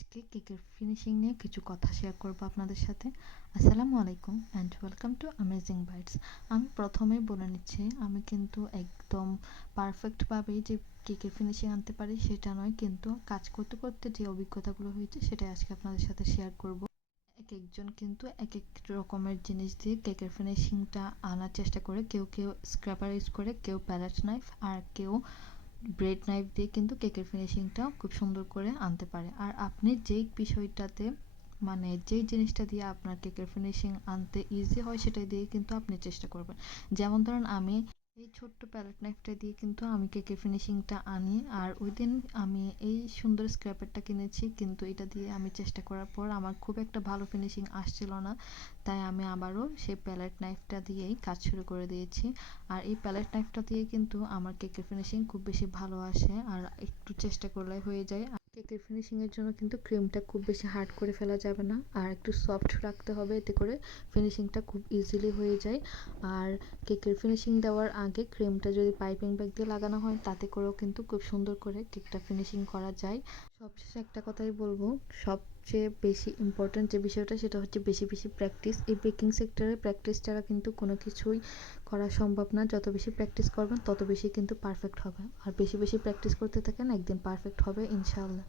আজকে কেকের ফিনিশিং নিয়ে কিছু কথা শেয়ার করব আপনাদের সাথে। আসসালামু আলাইকুম and welcome to Amazing Bytes. আমি প্রথমেই বলে নিচ্ছি, আমি কিন্তু একদম পারফেক্টভাবেই যে কেকের ফিনিশিং আনতে পারি সেটা নয়, কিন্তু কাজ করতে করতে যে অভিজ্ঞতাগুলো হয়েছে সেটাই আজকে আপনাদের সাথে শেয়ার করব। এক একজন কিন্তু এক এক রকমের জিনিস দিয়ে কেকের ফিনিশিংটা আনার চেষ্টা করে। কেউ কেউ স্ক্র্যাপার ইউজ করে, কেউ প্যালেট নাইফ, আর কেউ ব্রেড নাইফ দিয়ে কিন্তু কেকের ফিনিশিংটা খুব সুন্দর করে আনতে পারে। আর আপনি যেই বিষয়টাতে মানে যেই জিনিসটা দিয়ে আপনার কেকের ফিনিশিং আনতে ইজি হয় সেটাই দিয়ে কিন্তু আপনি চেষ্টা করবেন। যেমন ধরেন আমি এই ছোট্ট প্যালেট নাইফটা দিয়ে কিন্তু আমি কেকের ফিনিশিংটা আনি, আর ওই দিন আমি এই সুন্দর স্ক্র্যাপারটা কিনেছি, কিন্তু এটা দিয়ে আমি চেষ্টা করার পর আমার খুব একটা ভালো ফিনিশিং আসছিল না, তাই আমি আবারও সেই প্যালেট নাইফটা দিয়েই কাজ শুরু করে দিয়েছি। আর এই প্যালেট নাইফটা দিয়ে কিন্তু আমার কেকের ফিনিশিং খুব বেশি ভালো আসে, আর একটু চেষ্টা করলে হয়ে যায়। কেকের ফিনিশিংয়ের জন্য কিন্তু ক্রিমটা খুব বেশি হার্ড করে ফেলা যাবে না, আর একটু সফট রাখতে হবে, এতে করে ফিনিশিংটা খুব ইজিলি হয়ে যায়। আর কেকের ফিনিশিং দেওয়ার আগে ক্রিমটা যদি পাইপিং ব্যাগ দিয়ে লাগানো হয় তাতে করেও কিন্তু খুব সুন্দর করে কেকটা ফিনিশিং করা যায়। সবশেষে একটা কথাই বলবো, সবচেয়ে বেশি ইম্পর্ট্যান্ট যে বিষয়টা সেটা হচ্ছে বেশি বেশি প্র্যাকটিস। এই বেকিং সেক্টরে প্র্যাকটিস ছাড়া কিন্তু কোনো কিছুই করা সম্ভব না। যত বেশি প্র্যাকটিস করবেন তত বেশি কিন্তু পারফেক্ট হবে, আর বেশি বেশি প্র্যাকটিস করতে থাকেন, একদিন পারফেক্ট হবে ইনশাআল্লাহ।